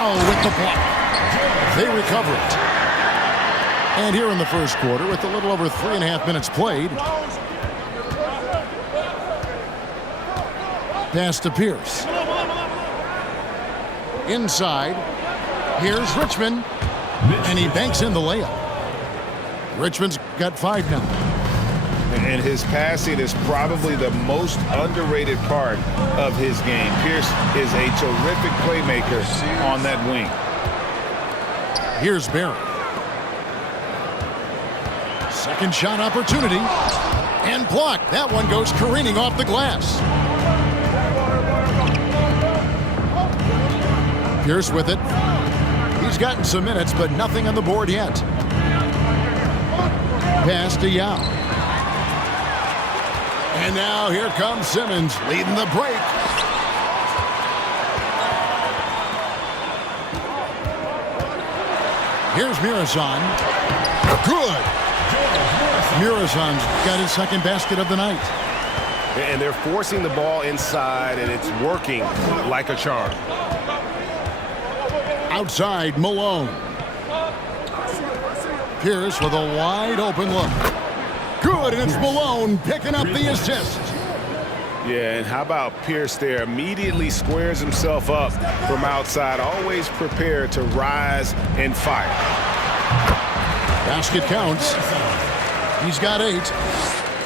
Yao with the block. They recover it. And here in the first quarter, with a little over 3.5 minutes played, pass to Pierce. Inside, here's Richmond, and he banks in the layup. Richmond's got 5 now. And his passing is probably the most underrated part of his game. Pierce is a terrific playmaker on that wing. Here's Barry. Second shot opportunity. And blocked. That one goes careening off the glass. Pierce with it. He's gotten some minutes, but nothing on the board yet. Pass to Yao. And now here comes Simmons leading the break. Here's Mirazon. Good. Mirazon's got his second basket of the night. And they're forcing the ball inside, and it's working like a charm. Outside, Malone. Pierce with a wide open look. Good, and it's Malone picking up the assist. Yeah, and how about Pierce there? Immediately squares himself up from outside, always prepared to rise and fire. Basket counts. He's got 8.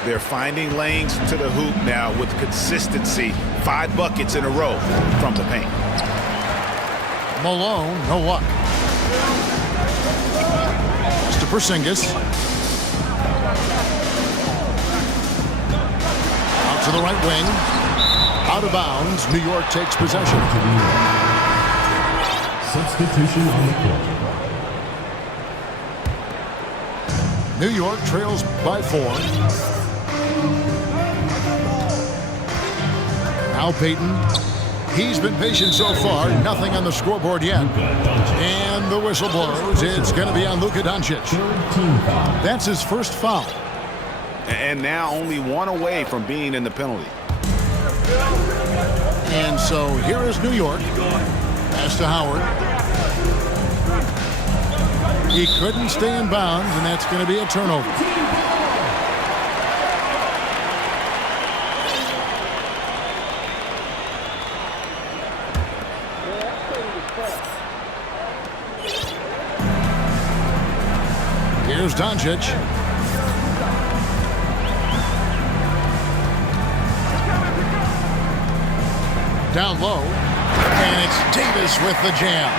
They're finding lanes to the hoop now with consistency. 5 buckets in a row from the paint. Malone, no luck. To Porzingis. Out to the right wing. Out of bounds. New York takes possession. Substitution on the court. New York trails by 4. Now Payton. He's been patient so far. Nothing on the scoreboard yet. And the whistle blows. It's going to be on Luka Doncic. That's his first foul. And now only 1 away from being in the penalty. And so here is New York. Pass to Howard. He couldn't stay in bounds, and that's going to be a turnover. Here's Doncic. Down low. And it's Davis with the jam.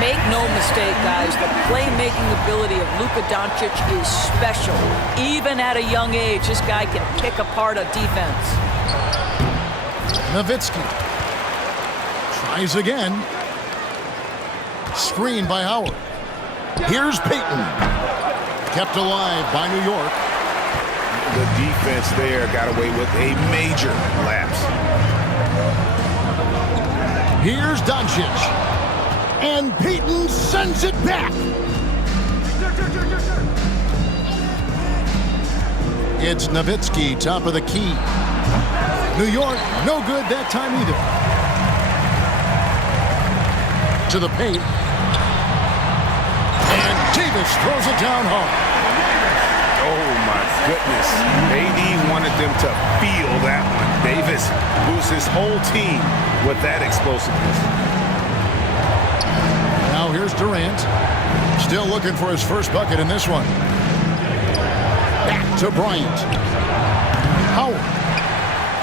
Make no mistake, guys, the playmaking ability of Luka Doncic is special. Even at a young age, this guy can pick apart a defense. Nowitzki tries again. Screen by Howard. Here's Payton. Kept alive by New York. The defense there got away with a major lapse. Here's Doncic. And Payton sends it back. It's Nowitzki, top of the key. New York, no good that time either. To the paint. And Davis throws it down hard. Oh, my goodness. AD wanted them to feel that one. Davis moves his whole team with that explosiveness. Now here's Durant. Still looking for his first bucket in this one. Back to Bryant. Howard.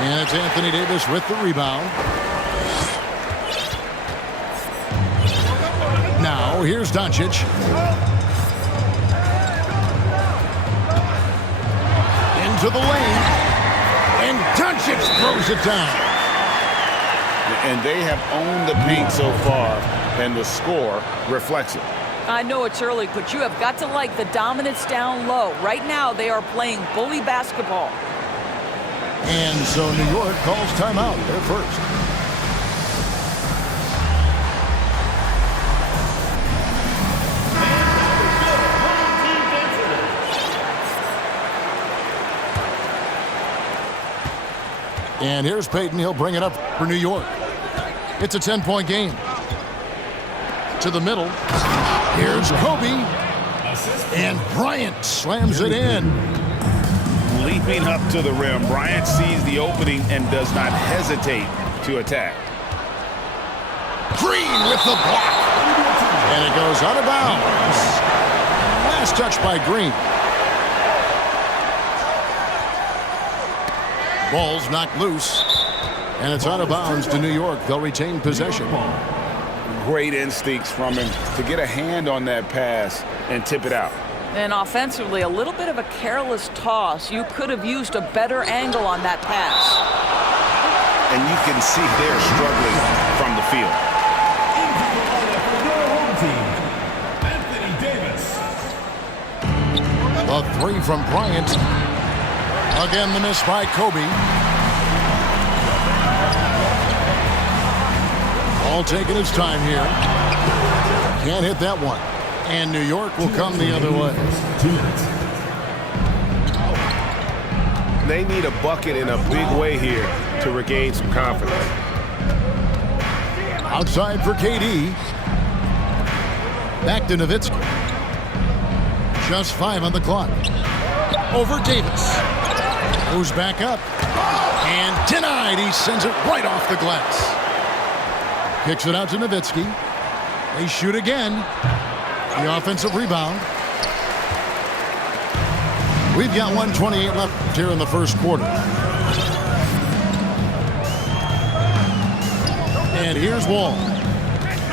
And it's Anthony Davis with the rebound. Now here's Doncic. Into the lane. And Doncic throws it down. And they have owned the paint so far, and the score reflects it. I know it's early, but you have got to like the dominance down low. Right now, they are playing bully basketball. And so New York calls timeout. They're first. And here's Payton. He'll bring it up for New York. It's a 10-point game. To the middle. Here's Kobe. And Bryant slams it in. Leaping up to the rim, Bryant sees the opening and does not hesitate to attack. Green with the block. And it goes out of bounds. Last touch by Green. Ball's knocked loose. And it's out of bounds to New York. They'll retain possession. Great instincts from him to get a hand on that pass and tip it out. And offensively, a little bit of a careless toss. You could have used a better angle on that pass. And you can see they're struggling from the field. The three from Bryant. Again, the miss by Kobe. All taking his time here. Can't hit that one. And New York will come the other way. 2 minutes. They need a bucket in a big way here to regain some confidence. Outside for KD. Back to Nowitzki. Just 5 on the clock. Over Davis. Goes back up. And denied. He sends it right off the glass. Kicks it out to Nowitzki. They shoot again. The offensive rebound. We've got 1:28 left here in the first quarter. And here's Wall.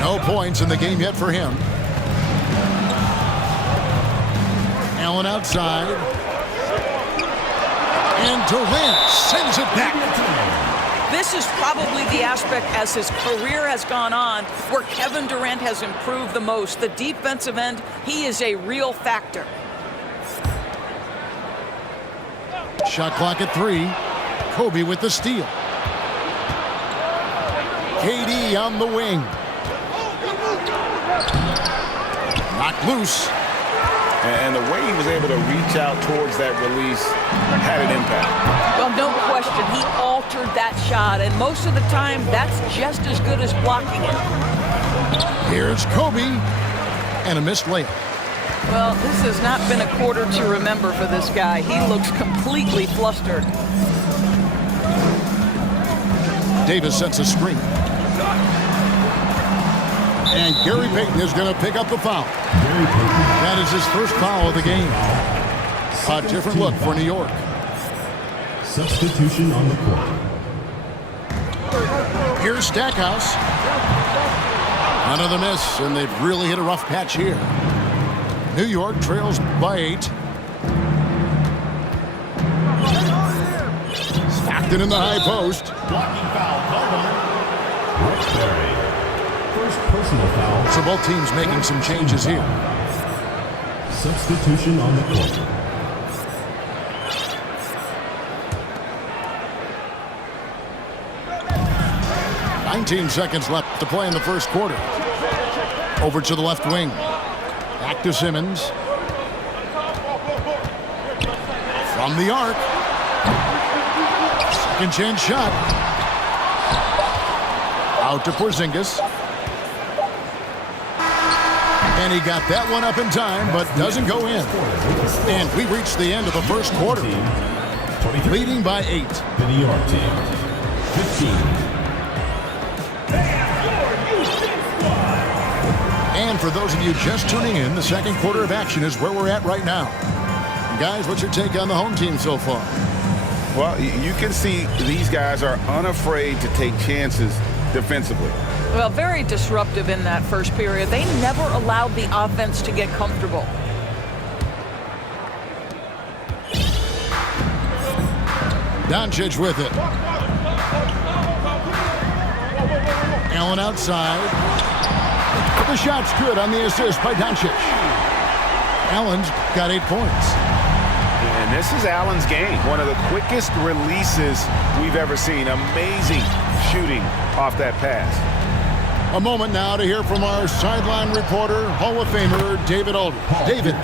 No points in the game yet for him. Allen outside. And Durant sends it back. This is probably the aspect as his career has gone on where Kevin Durant has improved the most. The defensive end, he is a real factor. Shot clock at 3. Kobe with the steal. KD on the wing. Knocked loose. And the way he was able to reach out towards that release had an impact. Well, no question, he altered that shot, and most of the time, that's just as good as blocking it. Here's Kobe, and a missed layup. Well, this has not been a quarter to remember for this guy. He looks completely flustered. Davis sets a screen. And Gary Payton is going to pick up the foul. That is his first foul of the game. A different look for New York. Substitution on the court. Here's Stackhouse. Another miss, and they've really hit a rough patch here. New York trails by 8. Stockton in the high post. Blocking foul called on Rick. First personal foul. So both teams making some changes here. Substitution on the court. "19 seconds left to play in the first quarter." Over to the left wing. Back to Simmons. From the arc. Second chance shot. Out to Porzingis. And he got that one up in time, but doesn't go in. And we reached the end of the first quarter. Leading by 8. The New York team. 15. And for those of you just tuning in, the second quarter of action is where we're at right now. Guys, what's your take on the home team so far? Well, you can see these guys are unafraid to take chances defensively. Well, very disruptive in that first period. They never allowed the offense to get comfortable. Doncic with it. Allen outside. The shot's good on the assist by Doncic. Allen's got 8 points. And this is Allen's game. One of the quickest releases we've ever seen. Amazing shooting off that pass. A moment now to hear from our sideline reporter, Hall of Famer David Aldridge. David.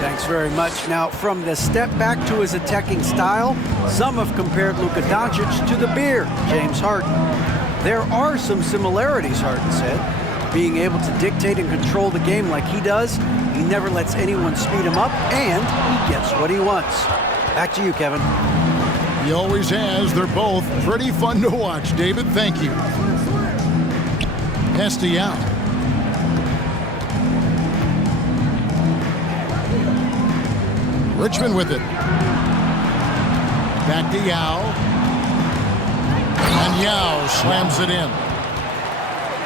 Thanks very much. Now, from the step back to his attacking style, some have compared Luka Doncic to the Bear, James Harden. There are some similarities, Harden said. Being able to dictate and control the game like he does, he never lets anyone speed him up, and he gets what he wants. Back to you, Kevin. He always has. They're both pretty fun to watch, David. Thank you. Castellano. Richmond with it. Back to Yao. And Yao slams it in.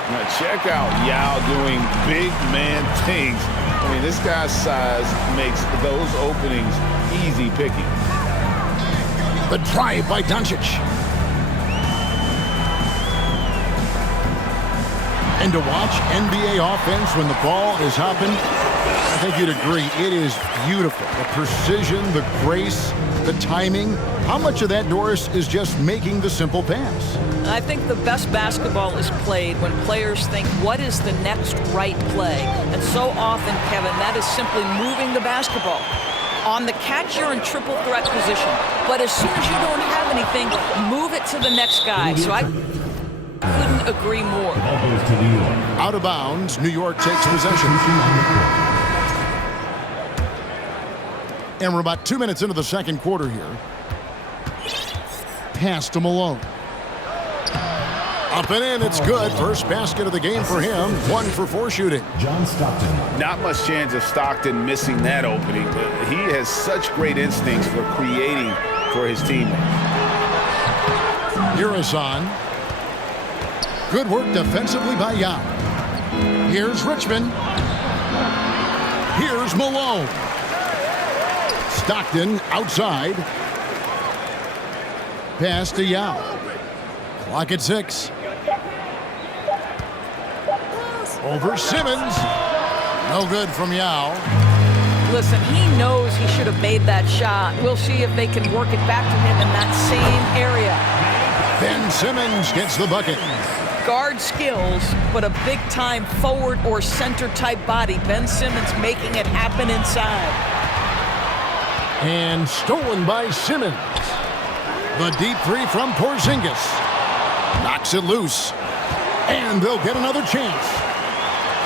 Now check out Yao doing big man things. I mean, this guy's size makes those openings easy picking. The drive by Doncic. And to watch NBA offense when the ball is hopping, I think you'd agree, it is beautiful. The precision, the grace, the timing. How much of that, Doris, is just making the simple pass? I think the best basketball is played when players think, what is the next right play? And so often, Kevin, that is simply moving the basketball. On the catch, you're in triple threat position. But as soon as you don't have anything, move it to the next guy. So I couldn't agree more. Out of bounds, New York takes possession. And we're about 2 minutes into the second quarter here. Pass to Malone. Up and in, it's good. First basket of the game for him. 1 for 4 shooting. John Stockton. Not much chance of Stockton missing that opening. He has such great instincts for creating for his teammates. Urizon. Good work defensively by Yao. Here's Richmond. Here's Malone. Stockton outside. Pass to Yao. Clock at 6. Over Simmons. No good from Yao. Listen, he knows he should have made that shot. We'll see if they can work it back to him in that same area. Ben Simmons gets the bucket. Guard skills, but a big-time forward or center-type body. Ben Simmons making it happen inside. And stolen by Simmons. The deep three from Porzingis. Knocks it loose. And they'll get another chance.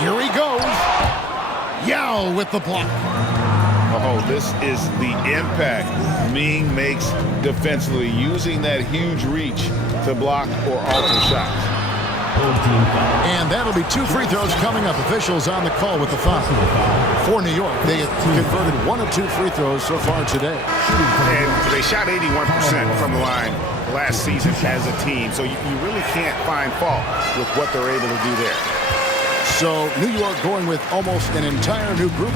Here he goes. Yao with the block. Oh, this is the impact Ming makes defensively, using that huge reach to block or alter shots. And that'll be 2 free throws coming up. Officials on the call with the foul. For New York, they have converted 1 of 2 free throws so far today. And they shot 81% from the line last season as a team, so you really can't find fault with what they're able to do there. So New York going with almost an entire new group.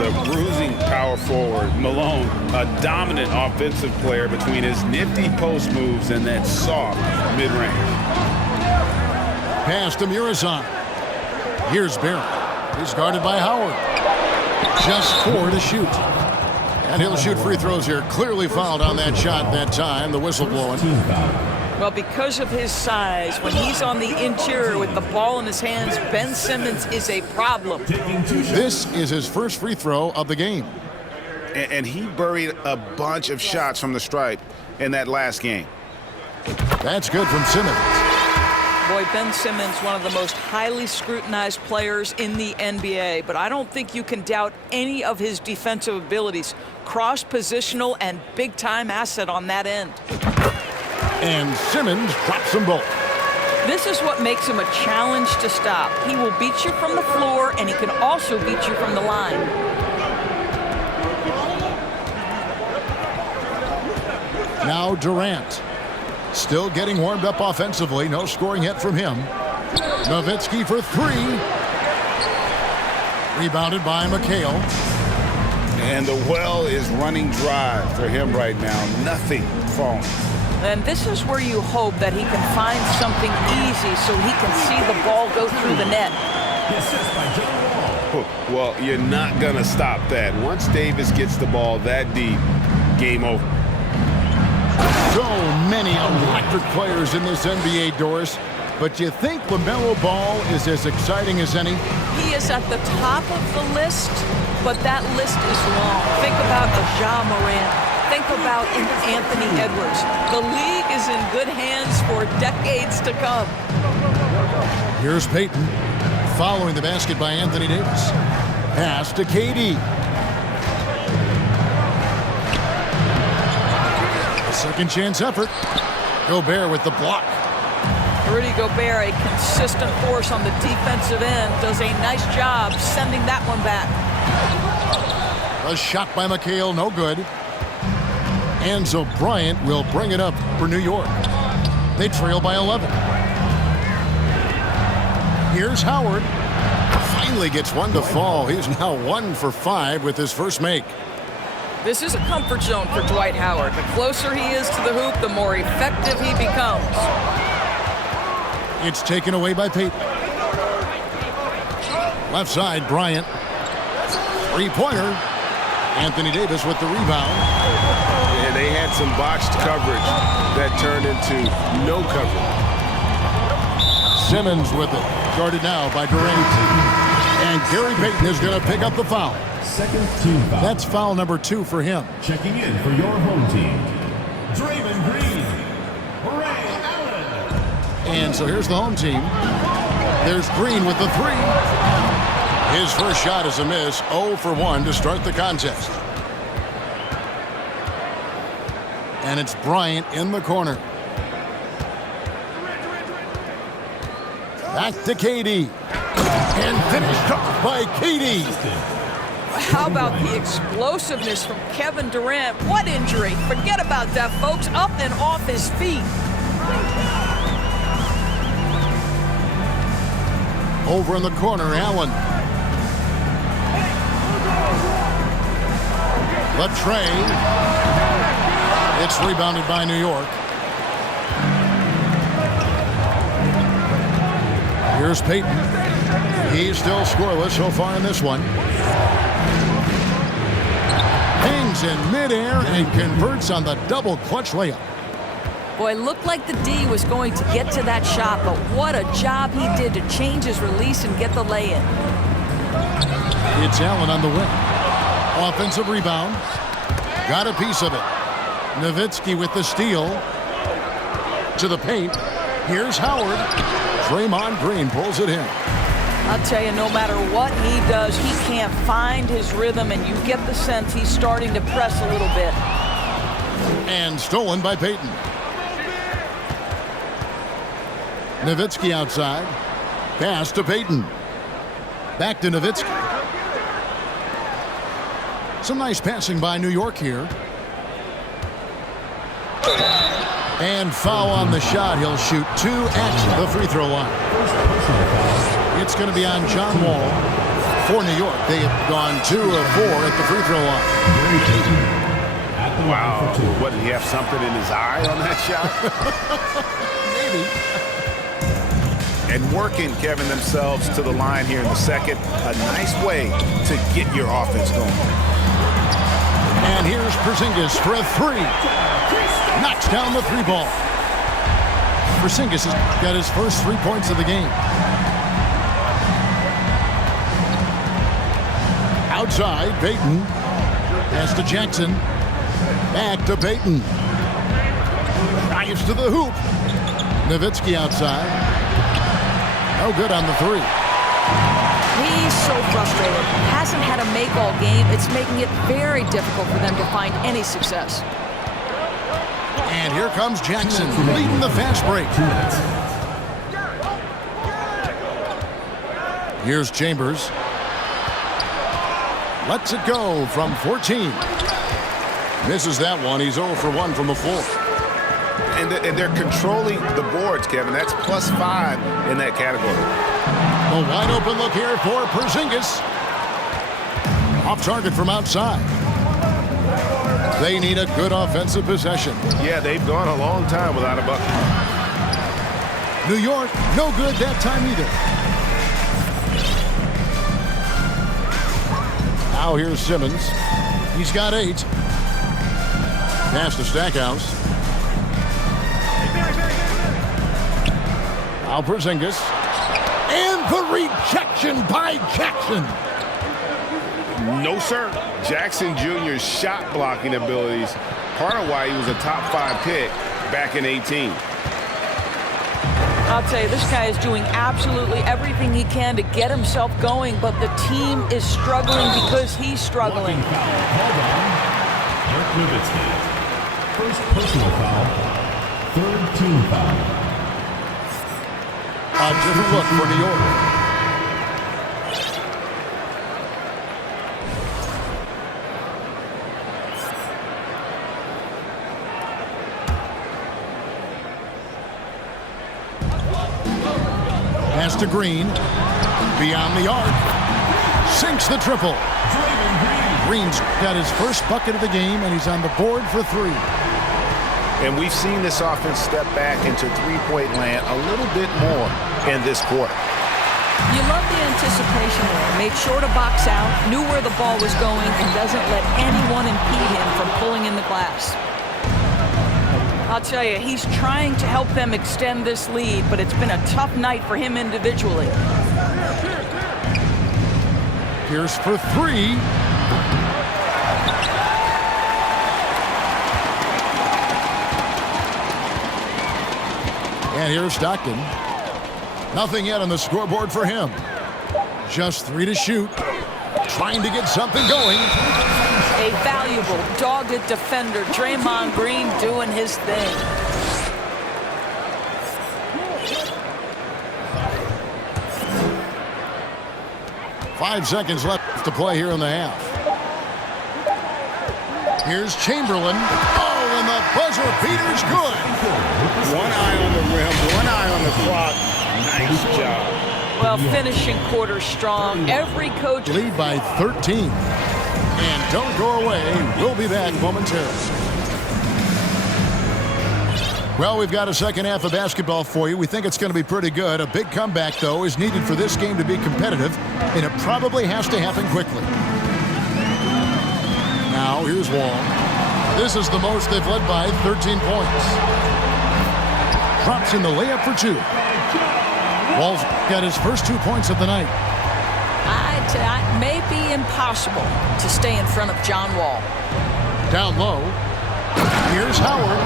The bruising power forward, Malone, a dominant offensive player between his nifty post moves and that soft mid-range. Pass to Urizon. Here's Barrett. He's guarded by Howard. Just 4 to shoot. And he'll shoot free throws here. Clearly fouled on that shot that time. The whistle blowing. Well, because of his size, when he's on the interior with the ball in his hands, Ben Simmons is a problem. This is his first free throw of the game. And he buried a bunch of shots from the stripe in that last game. That's good from Simmons. Boy, Ben Simmons, one of the most highly scrutinized players in the NBA, but I don't think you can doubt any of his defensive abilities. Cross-positional and big-time asset on that end. And Simmons drops them both. This is what makes him a challenge to stop. He will beat you from the floor, and he can also beat you from the line. Now Durant. Still getting warmed up offensively. No scoring yet from him. Nowitzki for 3. Rebounded by McHale. And the well is running dry for him right now. Nothing falling. And this is where you hope that he can find something easy so he can see the ball go through the net. Well, you're not going to stop that. Once Davis gets the ball that deep, game over. So many electric players in this NBA, Doris. But you think LaMelo Ball is as exciting as any? He is at the top of the list, but that list is long. Think about a Ja Morant. Think about an Anthony Edwards. The league is in good hands for decades to come. Here's Payton. Following the basket by Anthony Davis. Pass to KD. A second chance effort. Gobert with the block. Rudy Gobert, a consistent force on the defensive end, does a nice job sending that one back. A shot by McHale, no good. And so Bryant will bring it up for New York. They trail by 11. Here's Howard. Finally gets one to fall. He's now 1 for 5 with his first make. This is a comfort zone for Dwight Howard. The closer he is to the hoop, the more effective he becomes. It's taken away by Payton. Left side, Bryant. Three-pointer. Anthony Davis with the rebound. And they had some botched coverage that turned into no coverage. Simmons with it. Guarded now by Durant. And Gary Payton is going to pick up the foul. Second team foul. That's foul number 2 for him. Checking in for your home team, Draymond Green. Ray Allen. And so here's the home team. There's Green with the 3. His first shot is a miss. 0 for 1 to start the contest. And it's Bryant in the corner. Back to KD. And finished off by KD. How about the explosiveness from Kevin Durant? What injury? Forget about that, folks. Up and off his feet. Over in the corner, Allen. Latrey. It's rebounded by New York. Here's Payton. He's still scoreless so far in this one. Hangs in midair and converts on the double clutch layup. Boy, looked like the D was going to get to that shot, but what a job he did to change his release and get the lay-in. It's Allen on the wing. Offensive rebound. Got a piece of it. Nowitzki with the steal. To the paint. Here's Howard. Draymond Green pulls it in. I'll tell you, no matter what he does, he can't find his rhythm, and you get the sense he's starting to press a little bit. And stolen by Payton. Nowitzki outside. Pass to Payton. Back to Nowitzki. Some nice passing by New York here. And foul on the shot. He'll shoot 2 at the free throw line. It's going to be on John Wall for New York. They have gone 2 of 4 at the free throw line. Wow. What, did he have something in his eye on that shot? Maybe. And working, Kevin, themselves to the line here in the second. A nice way to get your offense going. And here's Porzingis for a 3. Knocks down the 3 ball. Porzingis has got his first 3 points of the game. Outside, Payton. Pass to Jackson. Back to Payton. Drives to the hoop. Nowitzki outside. No good on the 3. He's so frustrated. Hasn't had a make all game. It's making it very difficult for them to find any success. And here comes Jackson leading the fast break. Here's Chambers. Lets it go from 14. Misses that one. He's 0 for 1 from the floor. And they're controlling the boards, Kevin. That's +5 in that category. A wide open look here for Porzingis. Off target from outside. They need a good offensive possession. Yeah, they've gone a long time without a bucket. New York, no good that time either. Now here's Simmons. He's got 8. Pass to Stackhouse. Now Porzingis. And the rejection by Jackson. No, sir. Jackson Jr.'s shot blocking abilities, part of why he was a top 5 pick back in 18. I'll tell you, this guy is doing absolutely everything he can to get himself going, but the team is struggling because he's struggling. Walking foul called on Dirk Nowitzki. First personal foul. Third team foul. A different look for New York. Pass to Green. Beyond the arc. Sinks the triple. Green's got his first bucket of the game, and he's on the board for 3. And we've seen this offense step back into three-point land a little bit more in this quarter. You love the anticipation there. Made sure to box out, knew where the ball was going, and doesn't let anyone impede him from pulling in the glass. I'll tell you, he's trying to help them extend this lead, but it's been a tough night for him individually. Here's for 3. And here's Stockton. Nothing yet on the scoreboard for him. Just 3 to shoot. Trying to get something going. A valuable, dogged defender, Draymond Green, doing his thing. Five seconds left to play here in the half. Here's Chamberlain. Oh, and the buzzer beater's good. One eye on the rim, one eye on the clock. Nice job. Well, finishing quarter strong. Every coach... Lead by 13. And don't go away. We'll be back momentarily. Well, we've got a second half of basketball for you. We think it's going to be pretty good. A big comeback, though, is needed for this game to be competitive, and it probably has to happen quickly. Now, here's Wall. This is the most they've led by 13 points. Drops in the layup for 2. Wall's got his first 2 points of the night. It may be impossible to stay in front of John Wall. Down low. Here's Howard.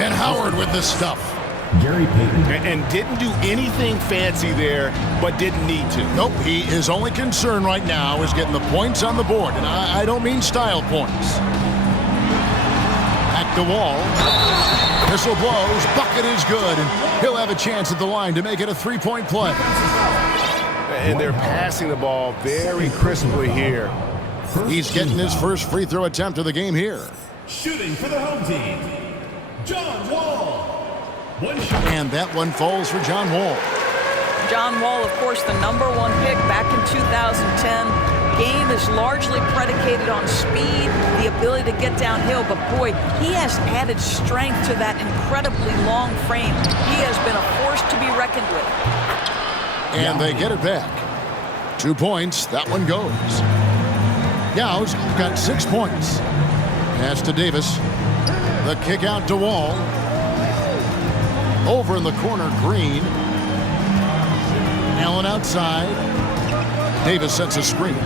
And Howard with the stuff. Gary Payton. And didn't do anything fancy there, but didn't need to. Nope, his only concern right now is getting the points on the board. And I don't mean style points. Back to Wall. Whistle blows, bucket is good, and he'll have a chance at the line to make it a 3-point play. And they're passing the ball very crisply here. He's getting his first free throw attempt of the game here. Shooting for the home team, John Wall. One shot. And that one falls for John Wall. John Wall, of course, the #1 pick back in 2010. Game is largely predicated on speed, the ability to get downhill, but boy, he has added strength to that incredibly long frame. He has been a force to be reckoned with. And they get it back. 2 points, that one goes. Gaychos got 6 points. Pass to Davis. The kick out to Wall. Over in the corner, Green. Allen outside. Davis sets a screen.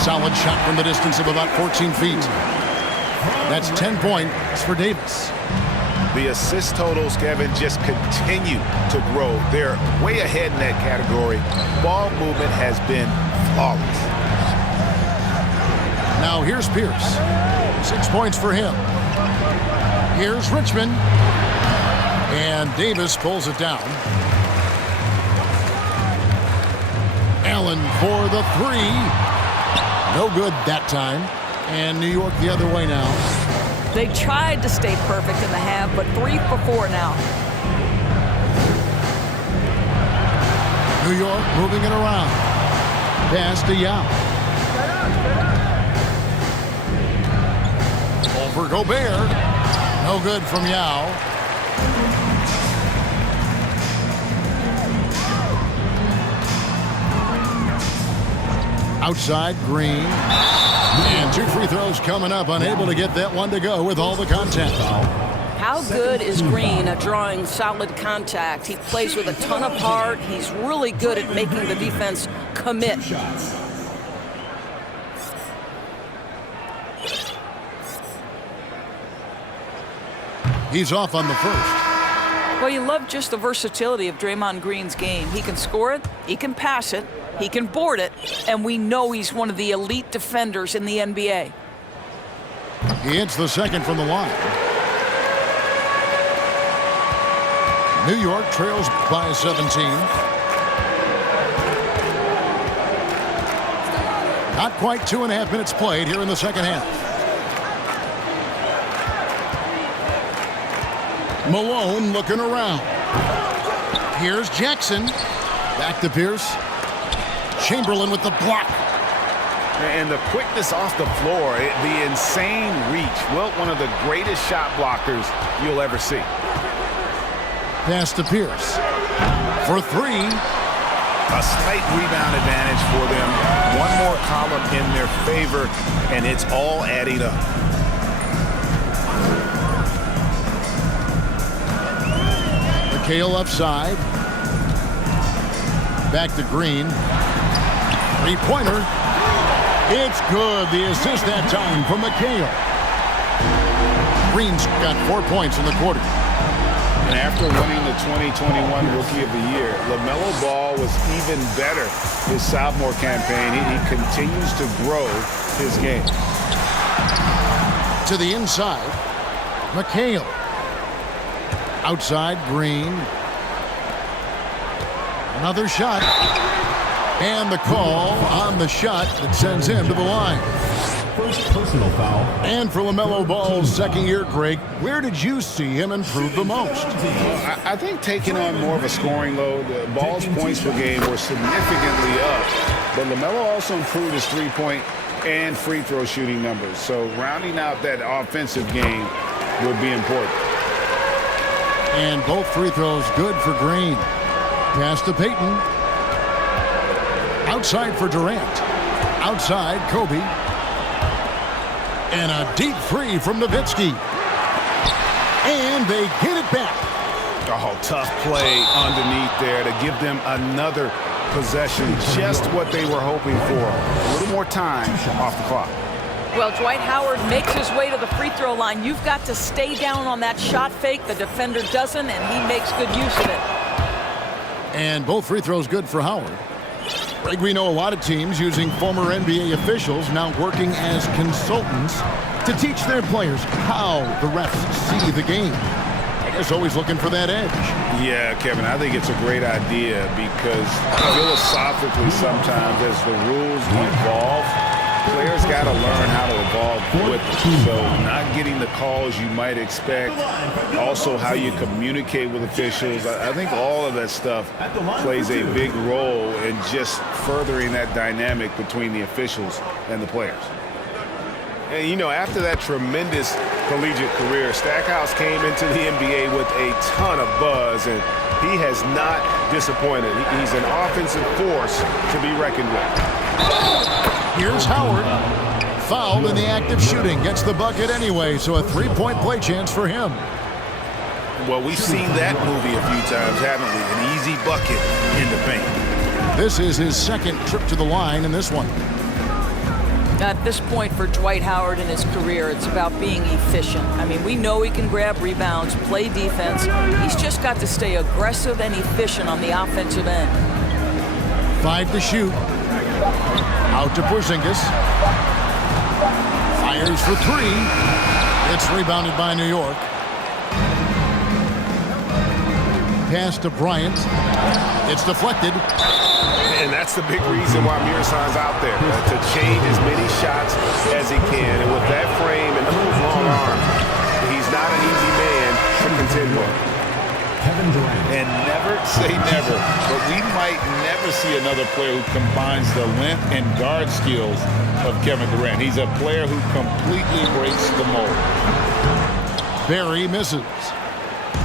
Solid shot from the distance of about 14 feet. That's 10 points for Davis. The assist totals, Kevin, just continue to grow. They're way ahead in that category. Ball movement has been flawless. Now here's Pierce. 6 points for him. Here's Richmond. And Davis pulls it down. Allen for the 3. No good that time. And New York the other way now. They tried to stay perfect in the half, but 3 for 4 now. New York moving it around. Pass to Yao. Over Gobert. No good from Yao. Outside, Green. And 2 free throws coming up. Unable to get that one to go with all the contact. How good is Green at drawing solid contact? He plays with a ton of heart. He's really good at making the defense commit. He's off on the first. Well, you love just the versatility of Draymond Green's game. He can score it, he can pass it, he can board it, and we know he's one of the elite defenders in the NBA. He hits the second from the line. New York trails by 17. Not quite 2.5 minutes played here in the second half. Malone looking around. Here's Jackson. Back to Pierce. Chamberlain with the block. And the quickness off the floor, the insane reach. Wilt, one of the greatest shot blockers you'll ever see. Pass to Pierce. For three. A slight rebound advantage for them. One more column in their favor, and it's all adding up. McHale upside. Back to Green. Three-pointer. It's good. The assist that time from McHale. Green's got 4 points in the quarter. And after winning the 2021 Rookie of the Year, LaMelo Ball was even better his sophomore campaign. He continues to grow his game. To the inside. McHale. Outside, Green. Another shot. And the call on the shot that sends him to the line. First personal foul. And for LaMelo Ball's second year, Greg, where did you see him improve the most? Well, I think taking on more of a scoring load, Ball's points per game were significantly up. But LaMelo also improved his three-point and free throw shooting numbers. So rounding out that offensive game would be important. And both free throws good for Green. Pass to Payton. Outside for Durant. Outside, Kobe. And a deep three from Nowitzki. And they get it back. Oh, tough play underneath there to give them another possession. Just what they were hoping for. A little more time off the clock. Well, Dwight Howard makes his way to the free throw line. You've got to stay down on that shot fake. The defender doesn't, and he makes good use of it. And both free throws good for Howard. Greg, we know a lot of teams using former NBA officials now working as consultants to teach their players how the refs see the game. I guess always looking for that edge. Yeah, Kevin, I think it's a great idea because philosophically sometimes as the rules evolve, players got to learn how to evolve with it. So not getting the calls you might expect, also how you communicate with officials. I think all of that stuff plays a big role in just furthering that dynamic between the officials and the players. And, you know, after that tremendous collegiate career, Stackhouse came into the NBA with a ton of buzz, and he has not disappointed. He's an offensive force to be reckoned with. Here's Howard. Fouled in the act of shooting. Gets the bucket anyway, so a three-point play chance for him. Well, we've seen that movie a few times, haven't we? An easy bucket in the paint. This is his second trip to the line in this one. At this point for Dwight Howard in his career, it's about being efficient. I mean, we know he can grab rebounds, play defense. He's just got to stay aggressive and efficient on the offensive end. 5 to shoot. Out to Porzingis. Fires for 3. It's rebounded by New York. Pass to Bryant. It's deflected. And that's the big reason why Muresan's out there, to change as many shots as he can. And with that frame and those long arms, he's not an easy man to contend with. And never say never, but we might never see another player who combines the length and guard skills of Kevin Durant. He's a player who completely breaks the mold. Barry misses.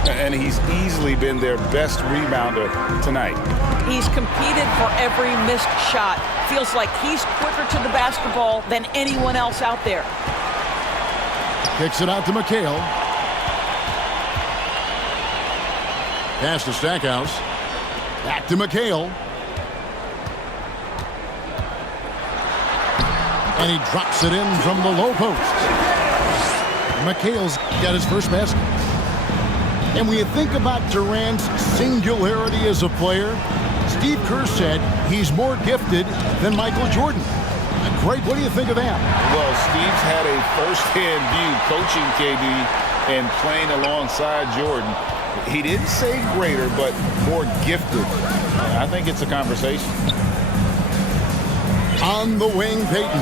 And he's easily been their best rebounder tonight. He's competed for every missed shot. Feels like he's quicker to the basketball than anyone else out there. Kicks it out to McHale. Pass to Stackhouse. Back to McHale. And he drops it in from the low post. McHale's got his first basket. And when you think about Durant's singularity as a player, Steve Kerr said he's more gifted than Michael Jordan. Great. What do you think of that? Well, Steve's had a first-hand view coaching KD and playing alongside Jordan. He didn't say greater, but more gifted. I think it's a conversation. On the wing, Payton.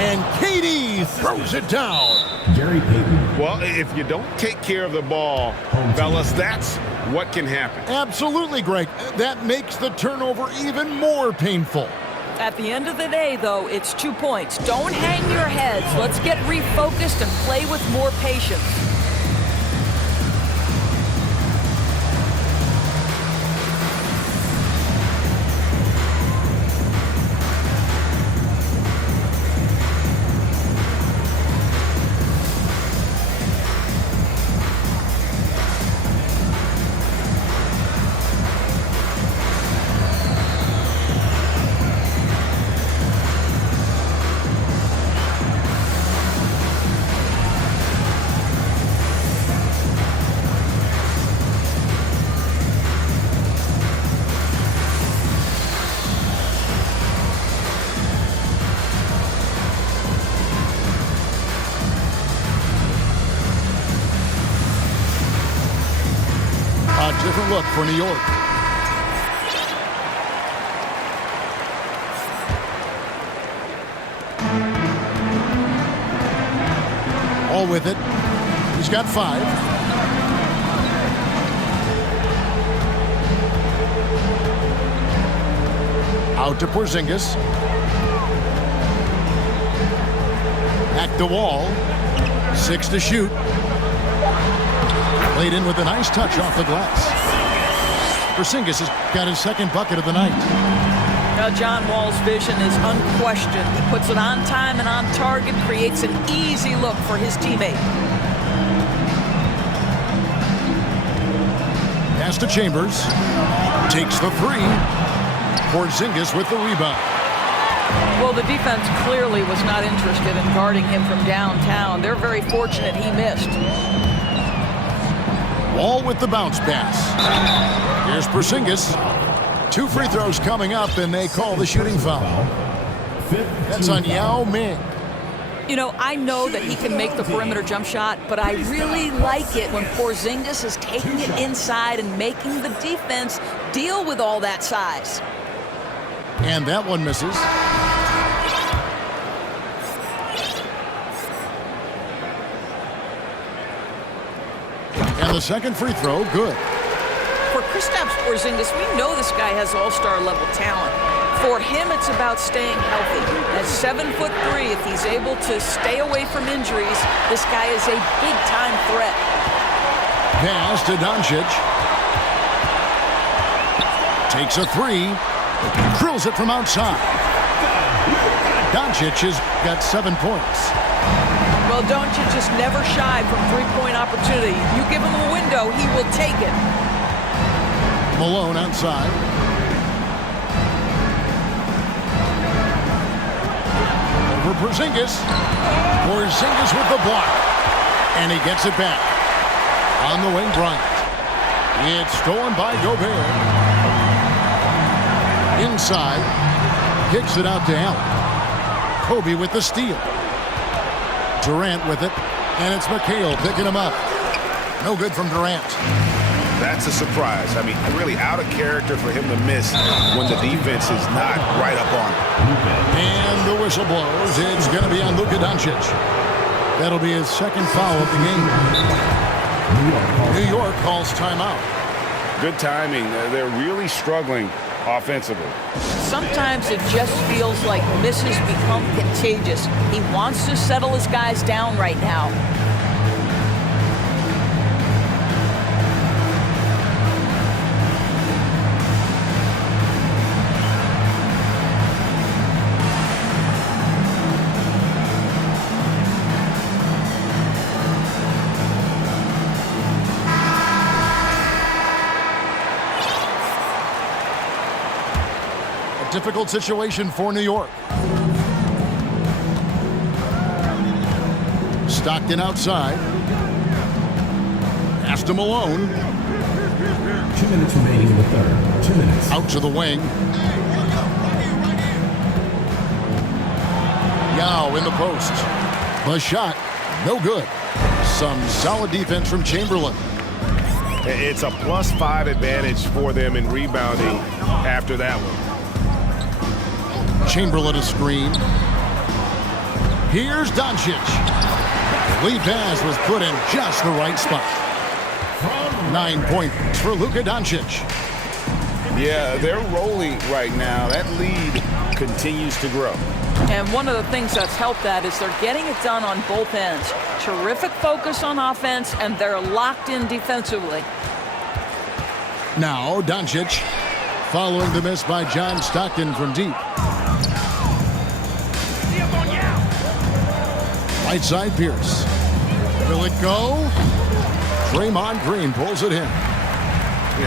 And KD throws it down. Gary Payton. Well, if you don't take care of the ball, fellas, that's what can happen. Absolutely, Greg. That makes the turnover even more painful. At the end of the day, though, it's 2 points. Don't hang your heads. Let's get refocused and play with more patience. A different look for New York. All with it. He's got 5. Out to Porzingis. Back to Wall. 6 to shoot. Played in with a nice touch off the glass. Porzingis has got his second bucket of the night. Now, John Wall's vision is unquestioned. He puts it on time and on target, creates an easy look for his teammate. Pass to Chambers. Takes the 3. Porzingis with the rebound. Well, the defense clearly was not interested in guarding him from downtown. They're very fortunate he missed. Wall with the bounce pass. Here's Porzingis. 2 free throws coming up, and they call the shooting foul. That's on Yao Ming. You know, I know that he can make the perimeter jump shot, but I really like it when Porzingis is taking it inside and making the defense deal with all that size. And that one misses. And the second free throw, good. For Kristaps Porzingis, we know this guy has all-star level talent. For him, it's about staying healthy. At 7'3", if he's able to stay away from injuries, this guy is a big-time threat. Pass to Doncic. Takes a 3. Drills it from outside. Doncic has got 7 points. Well, Doncic just never shy from three-point opportunity. You give him a window, he will take it. Malone outside. Over Porzingis. Porzingis with the block. And he gets it back. On the wing, Bryant. It's stolen by Gobert. Inside. Kicks it out to Allen. Kobe with the steal. Durant with it. And it's McHale picking him up. No good from Durant. That's a surprise. I mean, really out of character for him to miss when the defense is not right up on him. And the whistle blows. It's going to be on Luka Doncic. That'll be his second foul of the game. New York calls timeout. Good timing. They're really struggling offensively. Sometimes it just feels like misses become contagious. He wants to settle his guys down right now. Difficult situation for New York. Stockton outside. Pass to Malone. 2 minutes remaining in the third. 2 minutes. Out to the wing. Yao in the post. The shot, no good. Some solid defense from Chamberlain. It's a +5 advantage for them in rebounding after that one. Chamberlain a screen. Here's Doncic. Lead pass was put in just the right spot. 9 points for Luka Doncic. Yeah, they're rolling right now. That lead continues to grow. And one of the things that's helped that is they're getting it done on both ends. Terrific focus on offense, and they're locked in defensively. Now Doncic, following the miss by John Stockton from deep. Right side Pierce. Will it go? Draymond Green pulls it in.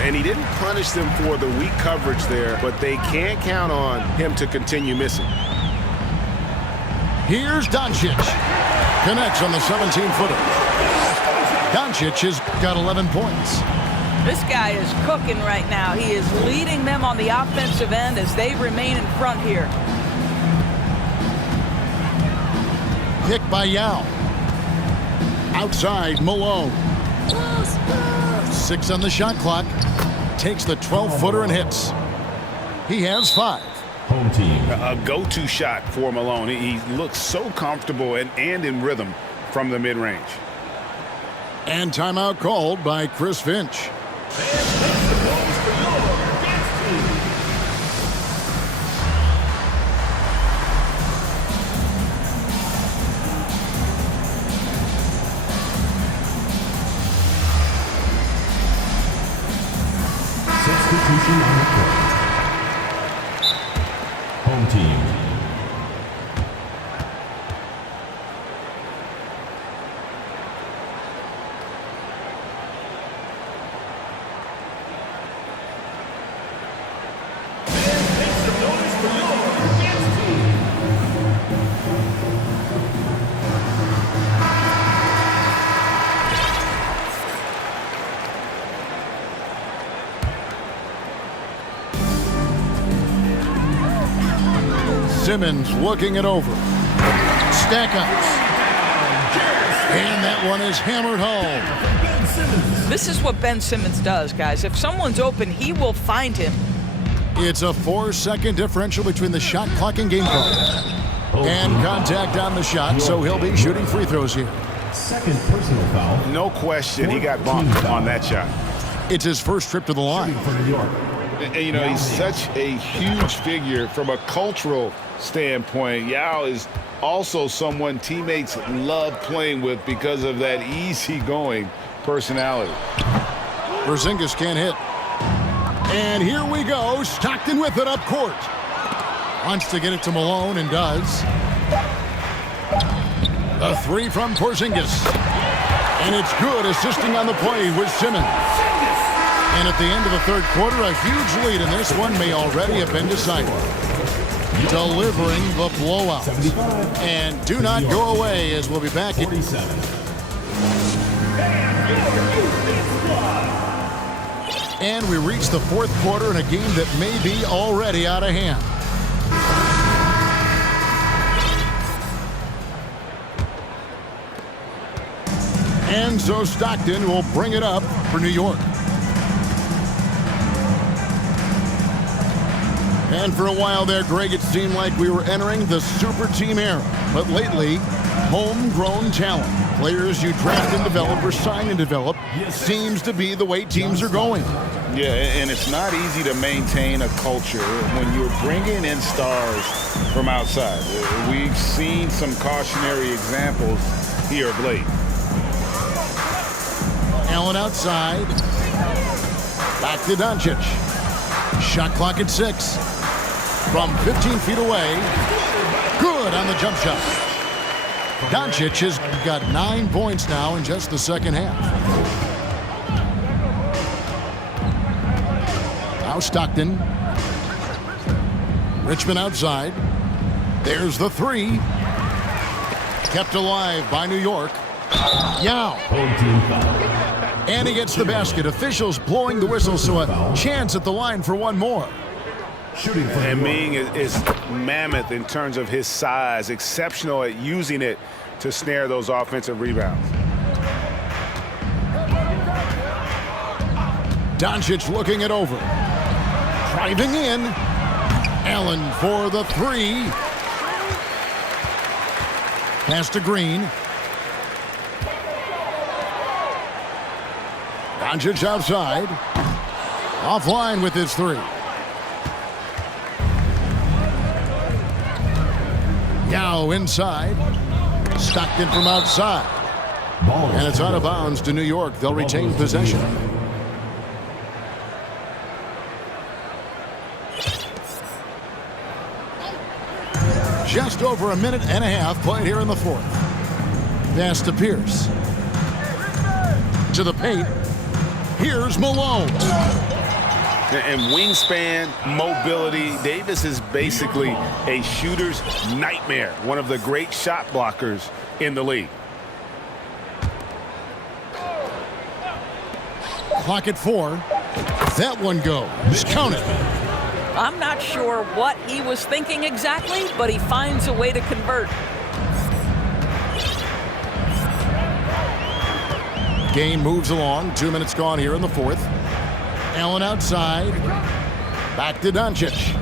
And he didn't punish them for the weak coverage there, but they can't count on him to continue missing. Here's Doncic. Connects on the 17-footer. Doncic has got 11 points. This guy is cooking right now. He is leading them on the offensive end as they remain in front here. Pick by Yao. Outside, Malone. 6 on the shot clock. Takes the 12-footer and hits. He has 5. Home team. A go-to shot for Malone. He looks so comfortable and in rhythm from the mid-range. And timeout called by Chris Finch. Substitution on the court. Home team. Simmons looking it over. Stack ups. And that one is hammered home. This is what Ben Simmons does, guys. If someone's open, he will find him. It's a 4-second differential between the shot clock and game clock. And contact on the shot, so he'll be shooting free throws here. Second personal foul. No question, he got bumped on that shot. It's his first trip to the line. For New York. And, you know, he's such a huge figure from a cultural standpoint. Yao is also someone teammates love playing with because of that easygoing personality. Porzingis can't hit. And here we go. Stockton with it up court. Wants to get it to Malone and does. A 3 from Porzingis. And it's good, assisting on the play with Simmons. And at the end of the third quarter, a huge lead in this one may already have been decided. Delivering the blowout. And do not go away as we'll be back at 47. And we reach the fourth quarter in a game that may be already out of hand. And so Stockton will bring it up for New York. And for a while there, Greg, it seemed like we were entering the super team era. But lately, homegrown talent, players you draft and develop or sign and develop, seems to be the way teams are going. Yeah, and it's not easy to maintain a culture when you're bringing in stars from outside. We've seen some cautionary examples here of late. Allen outside. Back to Doncic. Shot clock at 6. From 15 feet away. Good on the jump shot. Doncic has got 9 points now in just the second half. Now Stockton. Richmond outside. There's the 3. Kept alive by New York. Yao. Home team foul. And he gets the basket. Officials blowing the whistle, so a chance at the line for one more. Shooting for And New York. Ming is mammoth in terms of his size, exceptional at using it to snare those offensive rebounds. Doncic looking it over. Driving in. Allen for the three. Pass to Green. Doncic outside. Offline with his three. Yao inside. Stockton from outside. Ball And it's out of bounds to New York. They'll retain possession. Just over a minute and a half played here in the fourth. Pass to Pierce. To the paint. Here's Malone. And wingspan, mobility, Davis is basically a shooter's nightmare. One of the great shot blockers in the league. Clock at 4. That one goes. Count it. I'm not sure what he was thinking exactly, but he finds a way to convert. Game moves along. 2 minutes gone here in the fourth. Allen outside. Back to Doncic.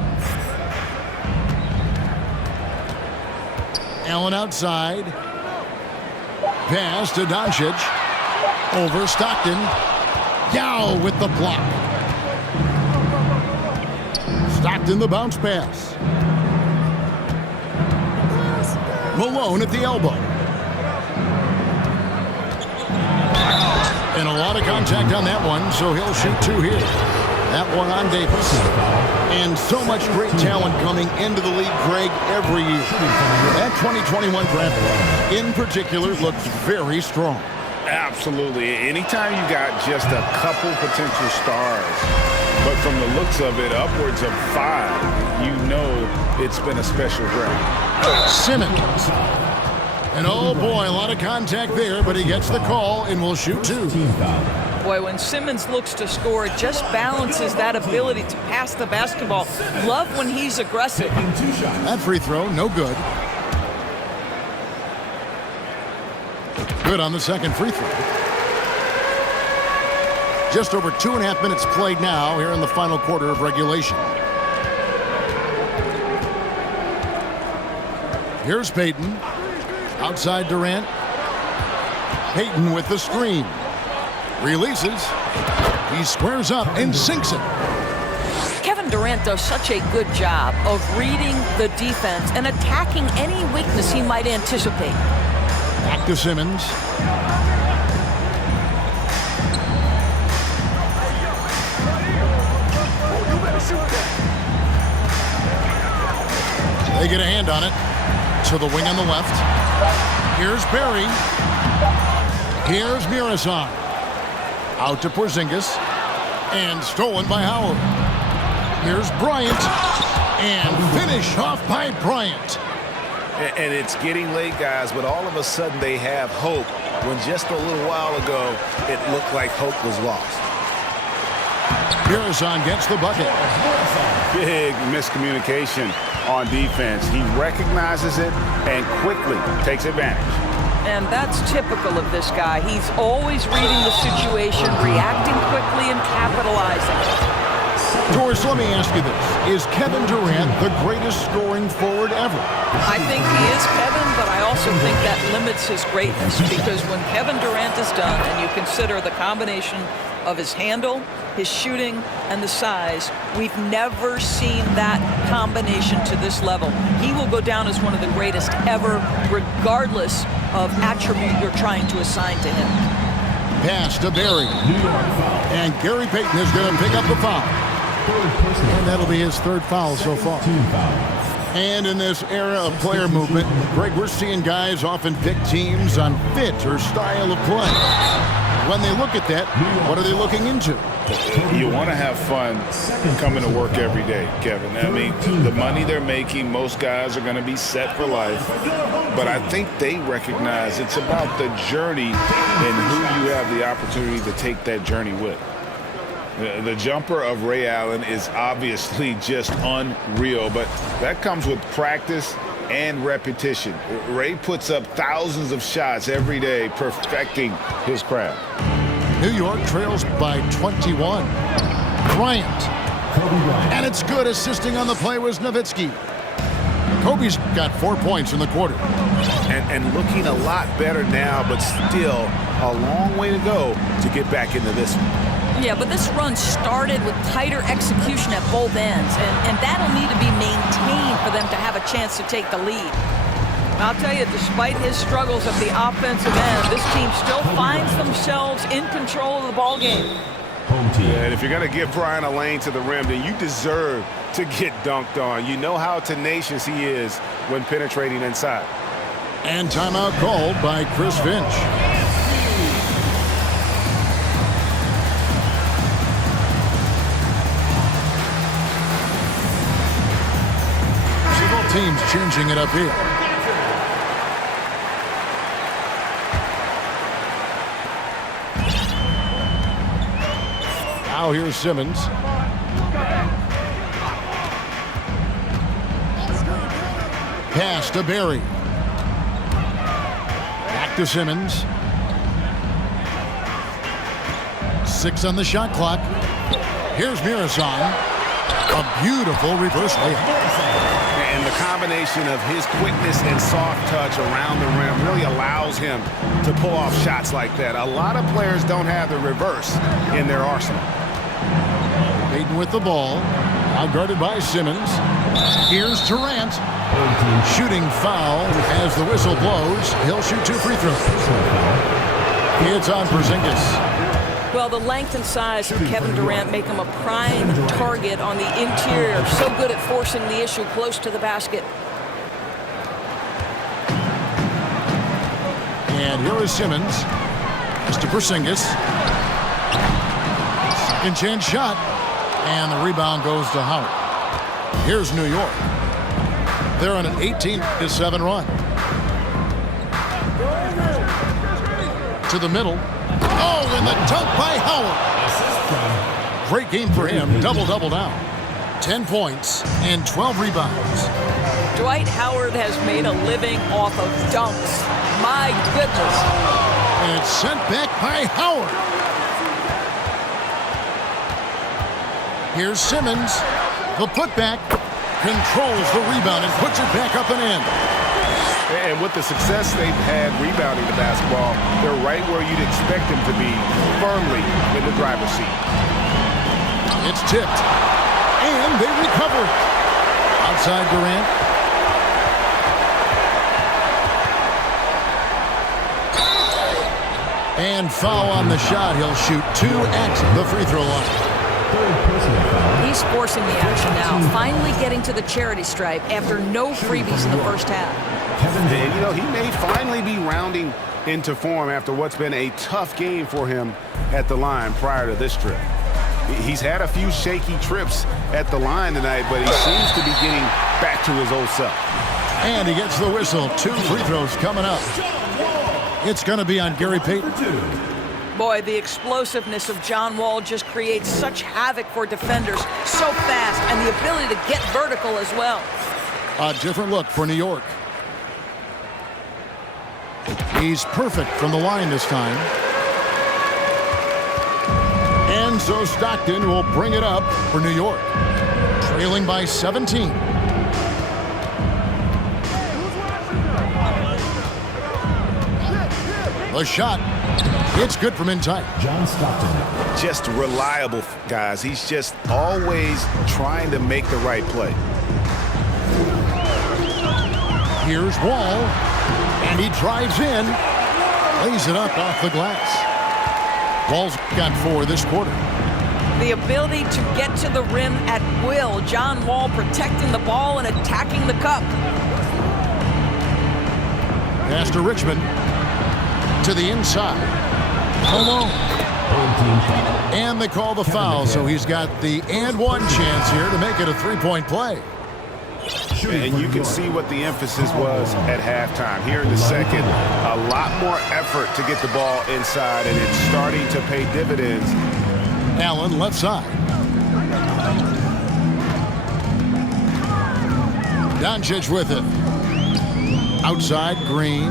Allen outside. Pass to Doncic. Over Stockton. Yao with the block. Stockton the bounce pass. Malone at the elbow. And a lot of contact on that one, so he'll shoot two here. That one on Davis. And so much great talent coming into the league, Greg, every year. That 2021 draft in particular looks very strong. Absolutely. Anytime you got just a couple potential stars, but from the looks of it, upwards of 5, you know it's been a special draft. Simmons. And oh boy, a lot of contact there, but he gets the call and will shoot two. Boy, when Simmons looks to score, it just balances that ability to pass the basketball. Love when he's aggressive. That free throw, no good. Good on the second free throw. Just over 2.5 minutes played now here in the final quarter of regulation. Here's Payton. Outside Durant. Payton with the screen. Releases. He squares up and sinks it. Kevin Durant does such a good job of reading the defense and attacking any weakness he might anticipate. Back to Simmons. They get a hand on it. To the wing on the left. Here's Berry. Here's Murasov. Out to Porzingis. And stolen by Howard. Here's Bryant. And finish off by Bryant. And it's getting late, guys, but all of a sudden they have hope when just a little while ago it looked like hope was lost. Murasov gets the bucket. Big miscommunication on defense. He recognizes it and quickly takes advantage. And that's typical of this guy. He's always reading the situation, reacting quickly, and capitalizing. Doris, let me ask you this. Is Kevin Durant the greatest scoring forward ever? I think he is, Kevin, but I also think that limits his greatness because when Kevin Durant is done and you consider the combination of his handle, his shooting, and the size, we've never seen that combination to this level. He will go down as one of the greatest ever, regardless of attribute you're trying to assign to him. Pass to Berry. And Gary Payton is going to pick up the foul. And that'll be his third foul so far. And in this era of player movement, Greg, we're seeing guys often pick teams on fit or style of play. When they look at that, what are they looking into? You want to have fun coming to work every day, Kevin. I mean, the money they're making, most guys are going to be set for life. But I think they recognize it's about the journey and who you have the opportunity to take that journey with. The jumper of Ray Allen is obviously just unreal, but that comes with practice and repetition. Ray puts up thousands of shots every day, perfecting his craft. New York trails by 21. Bryant. And it's good. Assisting on the play was Nowitzki. Kobe's got 4 points in the quarter. And looking a lot better now, but still a long way to go to get back into this one. Yeah, but this run started with tighter execution at both ends, and that'll need to be maintained for them to have a chance to take the lead. I'll tell you, despite his struggles at the offensive end, this team still finds themselves in control of the ball game. Yeah, and if you're going to give Brian a lane to the rim, then you deserve to get dunked on. You know how tenacious he is when penetrating inside. And timeout called by Chris Finch. Several teams changing it up here. Now here's Simmons. Pass to Barry. Back to Simmons. 6 on the shot clock. Here's Mirazon. A beautiful reverse layup. And the combination of his quickness and soft touch around the rim really allows him to pull off shots like that. A lot of players don't have the reverse in their arsenal. Payton with the ball. Now guarded by Simmons. Here's Durant. Shooting foul as the whistle blows. He'll shoot 2 free throws. It's on Porzingis. Well, the length and size of Kevin Durant make him a prime target on the interior. So good at forcing the issue close to the basket. And here is Simmons. Mr. Porzingis. Second chance shot. And the rebound goes to Howard. Here's New York. They're on an 18-7 run. To the middle. Oh, and the dunk by Howard. Great game for him. Double-double now. 10 points and 12 rebounds. Dwight Howard has made a living off of dunks. My goodness. And it's sent back by Howard. Here's Simmons. The putback controls the rebound and puts it back up and in. And with the success they've had rebounding the basketball, they're right where you'd expect them to be, firmly in the driver's seat. It's tipped. And they recover. Outside Durant. And foul on the shot. He'll shoot 2 at the free throw line. He's forcing the action now, finally getting to the charity stripe after no freebies in the first half. And, you know, he may finally be rounding into form after what's been a tough game for him at the line prior to this trip. He's had a few shaky trips at the line tonight, but he seems to be getting back to his old self. And he gets the whistle. 2 free throws coming up. It's going to be on Gary Payton. Boy, the explosiveness of John Wall just creates such havoc for defenders. So fast, and the ability to get vertical as well. A different look for New York. He's perfect from the line this time. And so Stockton will bring it up for New York. Trailing by 17. The shot. It's good from inside. John Stockton. Just reliable, guys. He's just always trying to make the right play. Here's Wall. And he drives in. Lays it up off the glass. Wall's got 4 this quarter. The ability to get to the rim at will. John Wall protecting the ball and attacking the cup. Pass to Richmond. To the inside. alone. Home team foul. And they call the foul, so he's got the and one chance here to make it a three-point play. And you can see what the emphasis was at halftime. Here in the second, a lot more effort to get the ball inside, and it's starting to pay dividends. Allen left side. Doncic with it. Outside, Green.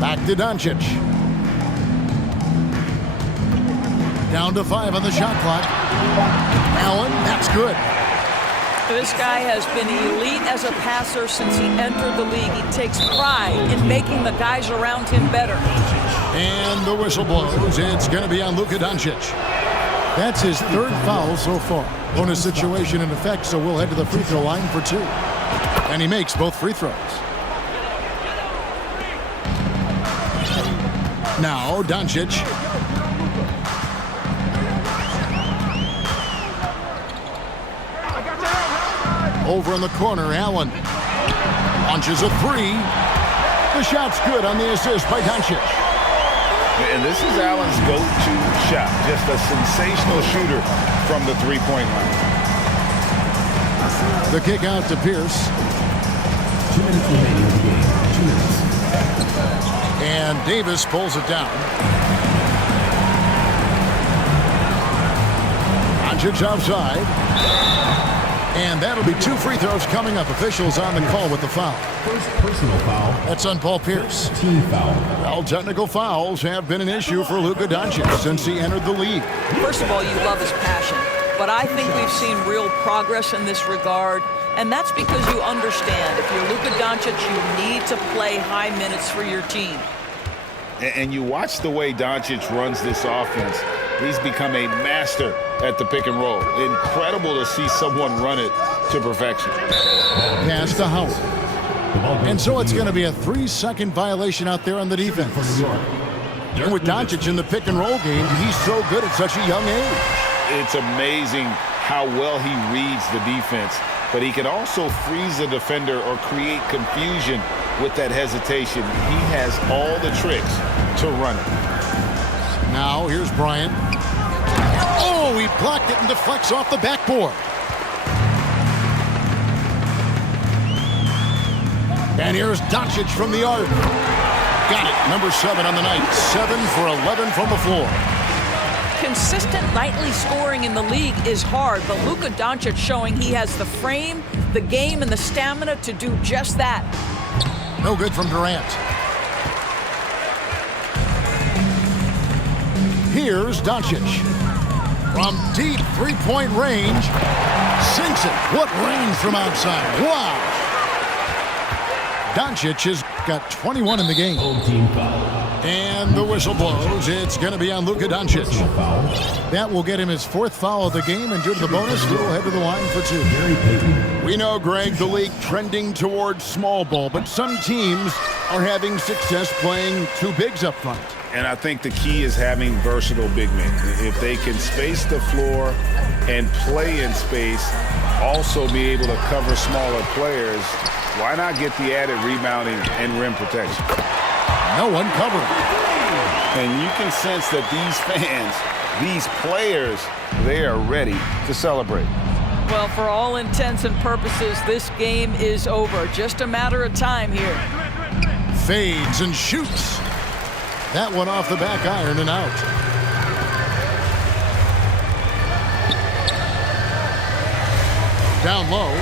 Back to Doncic. Down to 5 on the shot clock. Allen, that's good. This guy has been elite as a passer since he entered the league. He takes pride in making the guys around him better. And the whistle blows. It's going to be on Luka Doncic. That's his third foul so far. Bonus situation in effect, so we'll head to the free throw line for 2. And he makes both free throws. Now, Doncic. Over in the corner, Allen. Launches a 3. The shot's good on the assist by Doncic. And this is Allen's go-to shot. Just a sensational shooter from the three-point line. The kick out to Pierce. 2 minutes remaining in the game. 2 minutes. And Davis pulls it down. Doncic offside. And that'll be 2 free throws coming up. Officials on the call with the foul. First personal foul. That's on Paul Pierce. Team foul. Well, technical fouls have been an issue for Luka Doncic since he entered the league. First of all, you love his passion. But I think we've seen real progress in this regard. And that's because you understand if you're Luka Doncic, you need to play high minutes for your team. And you watch the way Doncic runs this offense. He's become a master at the pick and roll. Incredible to see someone run it to perfection. Pass to Howard. And so it's going to be a 3-second violation out there on the defense. And with Doncic in the pick and roll game, he's so good at such a young age. It's amazing how well he reads the defense, but he can also freeze the defender or create confusion with that hesitation. He has all the tricks to run it. Now here's Bryant. Oh, he blocked it and deflects off the backboard. And here's Doncic from the arc. Got it. Number 7 on the night. 7 for 11 from the floor. Consistent nightly scoring in the league is hard, but Luka Doncic showing he has the frame, the game, and the stamina to do just that. No good from Durant. Here's Doncic. From deep three-point range. Sinks it. What range from outside. Wow. Doncic has got 21 in the game. Home team foul. And the whistle blows. It's going to be on Luka Doncic. That will get him his 4th foul of the game, and due to the bonus, we'll head to the line for 2. We know, Greg, the league trending towards small ball, but some teams are having success playing 2 bigs up front. And I think the key is having versatile big men. If they can space the floor and play in space, also be able to cover smaller players, why not get the added rebounding and rim protection? No one covering. And you can sense that these fans, these players, they are ready to celebrate. Well, for all intents and purposes, this game is over. Just a matter of time here. Fades and shoots. That one off the back iron and out. Down low.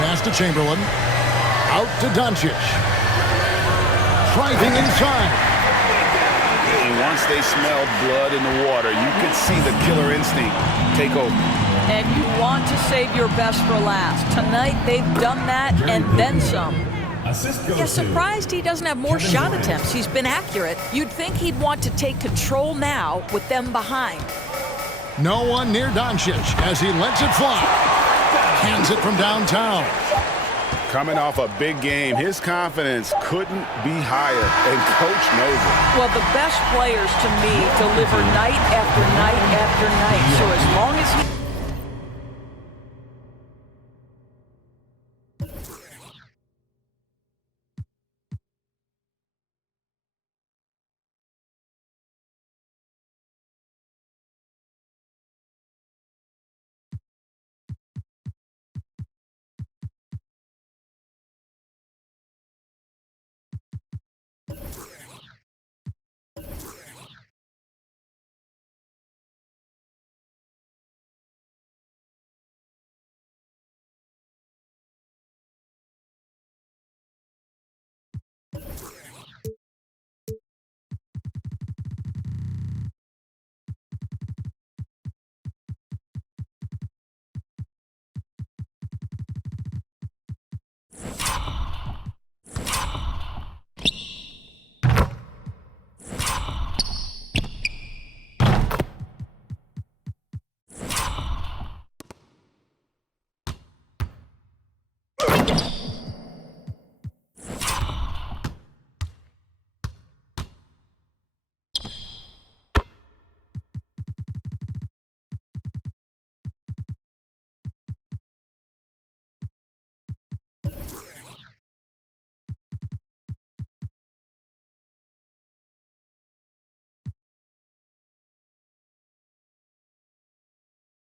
Pass to Chamberlain. Out to Doncic. Driving inside. And once they smelled blood in the water, you could see the killer instinct take over. And you want to save your best for last. Tonight, they've done that and then some. Yeah, surprised he doesn't have more shot attempts. He's been accurate. You'd think he'd want to take control now with them behind. No one near Doncic as he lets it fly. Hands it from downtown. Coming off a big game, his confidence couldn't be higher, and Coach knows it. Well, the best players to me deliver night after night after night. So as long as he...